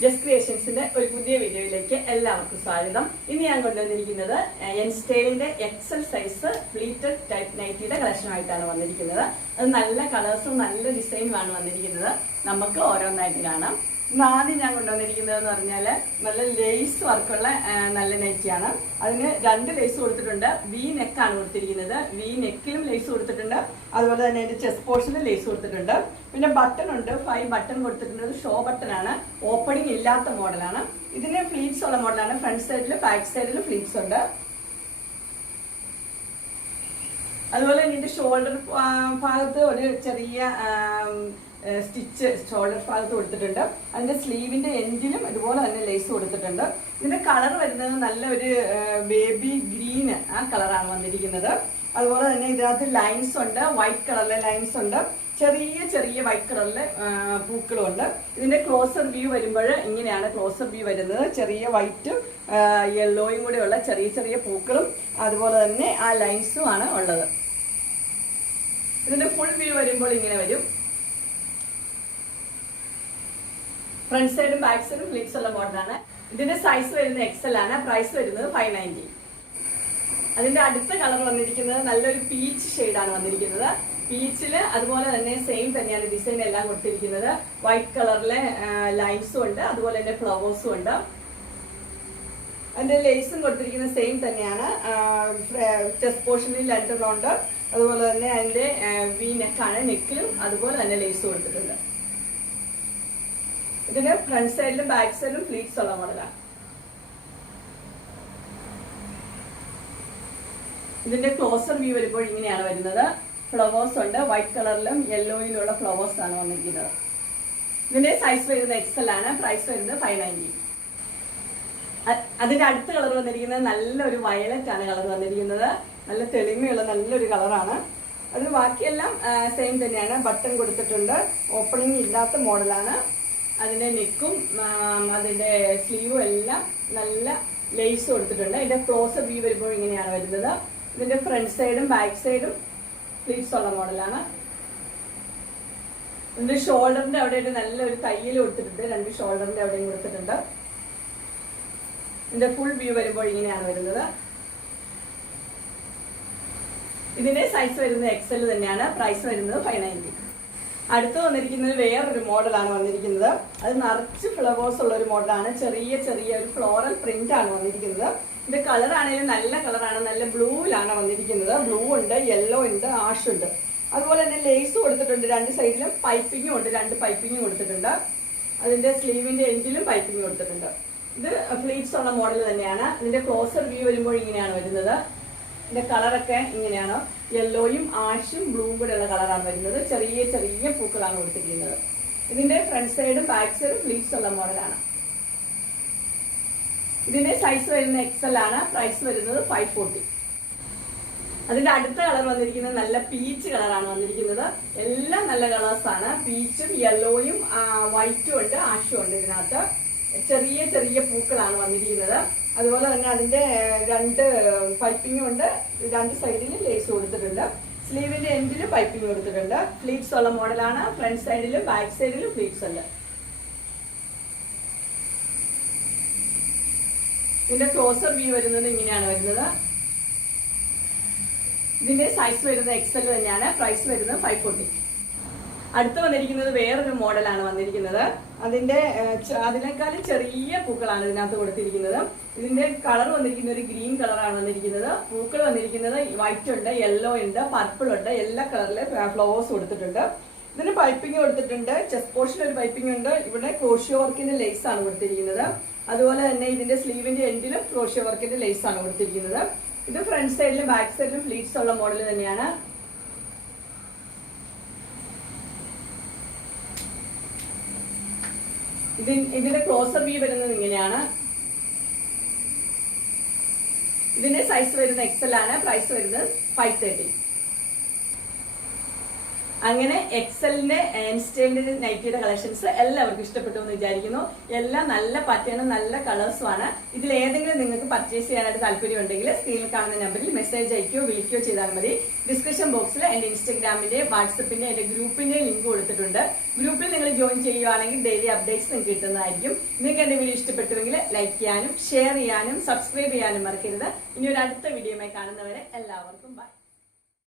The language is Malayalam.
ജസ്റ്റ് ക്രിയേഷൻസിന്റെ ഒരു പുതിയ വീഡിയോയിലേക്ക് എല്ലാവർക്കും സ്വാഗതം. ഇന്ന് ഞാൻ കൊണ്ടുവന്നിരിക്കുന്നത് എൻ സ്റ്റൈലിന്റെ എക്സൽ സൈസ് പ്ലീറ്റഡ് ടൈപ്പ് നൈറ്റിയുടെ കളക്ഷനായിട്ടാണ് വന്നിരിക്കുന്നത്. അത് നല്ല കളേഴ്സും നല്ല ഡിസൈനുമാണ് വന്നിരിക്കുന്നത്. നമുക്ക് ഓരോന്നായിട്ട് കാണാം. ഇന്ന് ആദ്യം ഞാൻ കൊണ്ടുവന്നിരിക്കുന്നത് എന്ന് പറഞ്ഞാൽ നല്ല ലേസ് വർക്കുള്ള നല്ല നൈറ്റിയാണ്. അതിന് 2 ലേസ് കൊടുത്തിട്ടുണ്ട്. വി നെക്കാണ് കൊടുത്തിരിക്കുന്നത്. വി നെക്കിലും ലേസ് കൊടുത്തിട്ടുണ്ട്. അതുപോലെ തന്നെ അതിന്റെ ചെസ്റ്റ് പോർഷനിൽ ലേസ് കൊടുത്തിട്ടുണ്ട്. പിന്നെ ബട്ടൺ ഉണ്ട്, 5 ബട്ടൺ കൊടുത്തിട്ടുണ്ട്. ഷോ ബട്ടൺ ആണ്, ഓപ്പണിംഗ് ഇല്ലാത്ത മോഡലാണ്. ഇതിന് ഫ്ലീറ്റ്സ് ഉള്ള മോഡലാണ്. ഫ്രണ്ട് സൈഡിലും ബാക്ക് സൈഡിലും ഫ്ലീറ്റ്സ് ഉണ്ട്. അതുപോലെ ഇതിന്റെ ഷോൾഡർ ഭാഗത്ത് ഒരു ചെറിയ സ്റ്റിച്ച് ഷോൾഡർ ഭാഗത്ത് കൊടുത്തിട്ടുണ്ട്. അതിന്റെ സ്ലീവിന്റെ എൻഡിലും ഇതുപോലെ തന്നെ ലേസ് കൊടുത്തിട്ടുണ്ട്. ഇതിന്റെ കളർ വരുന്നത് നല്ല ഒരു ബേബി ഗ്രീൻ ആ കളറാണ് വന്നിരിക്കുന്നത്. അതുപോലെ തന്നെ ഇതിനകത്ത് ലൈൻസ് ഉണ്ട്, വൈറ്റ് കളറിലെ ലൈൻസ് ഉണ്ട്, ചെറിയ ചെറിയ വൈറ്റ് കളറിലെ പൂക്കളും ഉണ്ട്. ഇതിന്റെ ക്ലോസർ വ്യൂ വരുമ്പോൾ ഇങ്ങനെയാണ് ക്ലോസർ വ്യൂ വരുന്നത്. ചെറിയ വൈറ്റും യെല്ലോയും കൂടെയുള്ള ചെറിയ ചെറിയ പൂക്കളും അതുപോലെ തന്നെ ആ ലൈൻസും ആണ് ഉള്ളത്. ഇതിന്റെ ഫുൾ വ്യൂ വരുമ്പോൾ ഇങ്ങനെ വരും. ഫ്രണ്ട് സൈഡും ബാക്ക് സൈഡും ഫ്ലിപ്സ് ഉള്ള മോഡലാണ്. ഇതിന്റെ സൈസ് വരുന്നത് എക്സൽ ആണ്. പ്രൈസ് വരുന്നത് 590. അതിന്റെ അടുത്ത കളർ വന്നിരിക്കുന്നത് നല്ലൊരു പീച്ച് ഷെയ്ഡാണ് വന്നിരിക്കുന്നത്. പീച്ചില് അതുപോലെ തന്നെ സെയിം തന്നെയാണ് ഡിസൈൻ എല്ലാം കൊടുത്തിരിക്കുന്നത്. വൈറ്റ് കളറിലെ ലൈൻസും ഉണ്ട്, അതുപോലെ തന്നെ ഫ്ലവേഴ്സും ഉണ്ട്. അതിന്റെ ലേസും കൊടുത്തിരിക്കുന്നത് സെയിം തന്നെയാണ്. ചെസ്റ്റ് പോർഷനിൽ ഉണ്ട്, അതുപോലെ തന്നെ അതിന്റെ വി നെക്കാണ്. നെക്കിലും അതുപോലെ തന്നെ ലേസ് കൊടുത്തിട്ടുണ്ട്. ഇതിന് ഫ്രണ്ട് സൈഡിലും ബാക്ക് സൈഡിലും ഫ്ലീറ്റ്സ് ഉള്ള മോഡലാണ്. ഇതിന്റെ ക്ലോസർ വ്യൂ വരുമ്പോൾ ഇങ്ങനെയാണ് വരുന്നത്. ഫ്ലവേഴ്സ് ഉണ്ട്, വൈറ്റ് കളറിലും യെല്ലോയിലുള്ള ഫ്ലവേഴ്സ് ആണ് വന്നിരിക്കുന്നത്. ഇതിന്റെ സൈസ് വരുന്നത് എക്സൽ ആണ്. പ്രൈസ് വരുന്നത് 590. അതിന്റെ അടുത്ത കളർ വന്നിരിക്കുന്നത് നല്ലൊരു വയലറ്റ് ആണ് കളർ വന്നിരിക്കുന്നത്. നല്ല തെളിമയുള്ള നല്ലൊരു കളറാണ്. അതിന് ബാക്കിയെല്ലാം സെയിം തന്നെയാണ്. ബട്ടൺ കൊടുത്തിട്ടുണ്ട്, ഓപ്പണിംഗ് ഇല്ലാത്ത മോഡലാണ്. അതിന്റെ നെക്കും അതിന്റെ സ്ലീവും എല്ലാം നല്ല ലേസ് കൊടുത്തിട്ടുണ്ട്. ഇതിന്റെ ക്ലോസർ വ്യൂ വരുമ്പോൾ ഇങ്ങനെയാണ് വരുന്നത്. ഇതിന്റെ ഫ്രണ്ട് സൈഡും ബാക്ക് സൈഡും ഫ്ലീറ്റ്സ് ഉള്ള മോഡലാണ്. ഇതിന്റെ ഷോൾഡറിന്റെ അവിടെ നല്ലൊരു തയ്യൽ കൊടുത്തിട്ടുണ്ട്. 2 ഷോൾഡറിന്റെ അവിടെയും കൊടുത്തിട്ടുണ്ട്. ഇതിന്റെ ഫുൾ വ്യൂ വരുമ്പോൾ ഇങ്ങനെയാണ് വരുന്നത്. ഇതിന്റെ സൈസ് വരുന്നത് എക്സൽ തന്നെയാണ്. പ്രൈസ് വരുന്നത് 590. അടുത്ത് വന്നിരിക്കുന്നത് വേറൊരു മോഡലാണ് വന്നിരിക്കുന്നത്. അത് നിറച്ച് ഫ്ലവേഴ്സ് ഉള്ള ഒരു മോഡലാണ്. ചെറിയ ചെറിയ ഒരു ഫ്ലോറൽ പ്രിന്റ് ആണ് വന്നിരിക്കുന്നത്. ഇതിന്റെ കളർ ആണെങ്കിലും നല്ല കളറാണ്. നല്ല ബ്ലൂയിലാണ് വന്നിരിക്കുന്നത്. ബ്ലൂ ഉണ്ട്, യെല്ലോ ഉണ്ട്, ആഷ് ഉണ്ട്. അതുപോലെ തന്നെ ലേസ് കൊടുത്തിട്ടുണ്ട്. 2 സൈഡിലും പൈപ്പിങ്ങും ഉണ്ട്. 2 പൈപ്പിങ്ങും കൊടുത്തിട്ടുണ്ട്. അതിന്റെ സ്ലീവിന്റെ എൻഡിലും പൈപ്പിംഗ് കൊടുത്തിട്ടുണ്ട്. ഇത് ഫ്ലീറ്റ്സ് ഉള്ള മോഡൽ തന്നെയാണ്. ഇതിന്റെ ക്ലോസർ വ്യൂ വരുമ്പോൾ ഇങ്ങനെയാണ് വരുന്നത്. ഇതിന്റെ കളറൊക്കെ ഇങ്ങനെയാണ്. യെല്ലോയും ആഷും ബ്ലൂവും കൂടെ ഉള്ള കളറാണ് വരുന്നത്. ചെറിയ ചെറിയ പൂക്കളാണ് കൊടുത്തിരിക്കുന്നത്. ഇതിന്റെ ഫ്രണ്ട് സൈഡും ബാക്ക് സൈഡും ഫ്ലീറ്റ്സ് ഉള്ള മോഡലാണ്. ഇതിന്റെ സൈസ് വരുന്നത് എക്സൽ ആണ്. പ്രൈസ് വരുന്നത് 540. അതിന്റെ അടുത്ത കളർ വന്നിരിക്കുന്നത് നല്ല പീച്ച് കളറാണ് വന്നിരിക്കുന്നത്. എല്ലാം നല്ല കളേഴ്സ് ആണ്. പീച്ചും യെല്ലോയും വൈറ്റും ഉണ്ട്, ആഷും ഉണ്ട്. ഇതിനകത്ത് ചെറിയ ചെറിയ പൂക്കളാണ് വന്നിരിക്കുന്നത്. അതുപോലെ തന്നെ അതിന്റെ 2 പൈപ്പിംഗും ഉണ്ട്. 2 സൈഡിലും ലേസ് കൊടുത്തിട്ടുണ്ട്. സ്ലീവിന്റെ എൻഡിലും പൈപ്പിംഗ് കൊടുത്തിട്ടുണ്ട്. ഫ്ലീറ്റ്സ് ഉള്ള മോഡലാണ്. ഫ്രണ്ട് സൈഡിലും ബാക്ക് സൈഡിലും ഫ്ലീറ്റ്സ് ഉണ്ട്. ഇതിന്റെ ക്ലോസർ വ്യൂ വരുന്നത് ഇങ്ങനെയാണ് വരുന്നത്. ഇതിന്റെ സൈസ് വരുന്നത് എക്സൽ തന്നെയാണ്. പ്രൈസ് വരുന്നത് 540. അടുത്ത് വന്നിരിക്കുന്നത് വേറൊരു മോഡലാണ് വന്നിരിക്കുന്നത്. അതിനേക്കാളും ചെറിയ പൂക്കളാണ് ഇതിനകത്ത് കൊടുത്തിരിക്കുന്നത്. ഇതിന്റെ കളർ വന്നിരിക്കുന്നത് ഒരു ഗ്രീൻ കളറാണ് വന്നിരിക്കുന്നത്. പൂക്കൾ വന്നിരിക്കുന്നത് വൈറ്റ് ഉണ്ട്, യെല്ലോ ഉണ്ട്, പർപ്പിൾ ഉണ്ട്. എല്ലാ കളറിലെ ഫ്ലവേഴ്സ് കൊടുത്തിട്ടുണ്ട്. ഇതിന് പൈപ്പിംഗ് കൊടുത്തിട്ടുണ്ട്. ചെസ്റ്റ് പോർഷൻ ഒരു പൈപ്പിംഗ് ഉണ്ട്. ഇവിടെ ക്രോഷ്യോ വർക്കിന്റെ ലേസ് ആണ് കൊടുത്തിരിക്കുന്നത്. അതുപോലെ തന്നെ ഇതിന്റെ സ്ലീവിന്റെ എൻഡിലും ക്രോഷ്യോ വർക്കിന്റെ ലേസ് ആണ് കൊടുത്തിരിക്കുന്നത്. ഇത് ഫ്രണ്ട് സൈഡിലും ബാക്ക് സൈഡിലും ഫ്ലീറ്റ്സ് ഉള്ള മോഡൽ തന്നെയാണ്. ഇതിന്റെ ക്ലോസർ വ്യൂ വരുന്നത് ഇങ്ങനെയാണ്. ഇതിന്റെ സൈസ് വരുന്നത് എക്സൽ ആണ്. പ്രൈസ് വരുന്നത് 530. അങ്ങനെ എക്സലിന്റെ ഇൻസ്റ്റൈലിന്റെ നൈറ്റിയുടെ കളക്ഷൻസ് എല്ലാവർക്കും ഇഷ്ടപ്പെട്ടു എന്ന് വിചാരിക്കുന്നു. എല്ലാം നല്ല പാറ്റേണും നല്ല കളേഴ്സും ആണ്. ഇതിൽ ഏതെങ്കിലും നിങ്ങൾക്ക് പർച്ചേസ് ചെയ്യാനായിട്ട് താല്പര്യം ഉണ്ടെങ്കിൽ സ്ക്രീനിൽ കാണുന്ന നമ്പറിൽ മെസ്സേജ് അയക്കുകയോ വിളിക്കുകയോ ചെയ്താൽ മതി. ഡിസ്ക്രിപ്ഷൻ ബോക്സിൽ എന്റെ ഇൻസ്റ്റാഗ്രാമിന്റെ വാട്സപ്പിന്റെ എന്റെ ഗ്രൂപ്പിന്റെ ലിങ്ക് കൊടുത്തിട്ടുണ്ട്. ഗ്രൂപ്പിൽ നിങ്ങൾ ജോയിൻ ചെയ്യുകയാണെങ്കിൽ ഡെയിലി അപ്ഡേറ്റ്സ് നിങ്ങൾക്ക് കിട്ടുന്നതായിരിക്കും. നിങ്ങൾക്ക് എന്റെ വീഡിയോ ഇഷ്ടപ്പെട്ടുവെങ്കിൽ ലൈക്ക് ചെയ്യാനും ഷെയർ ചെയ്യാനും സബ്സ്ക്രൈബ് ചെയ്യാനും മറക്കരുത്. ഇനി ഒരു അടുത്ത വീഡിയോയുമായി കാണുന്നവരെ എല്ലാവർക്കും ബൈ.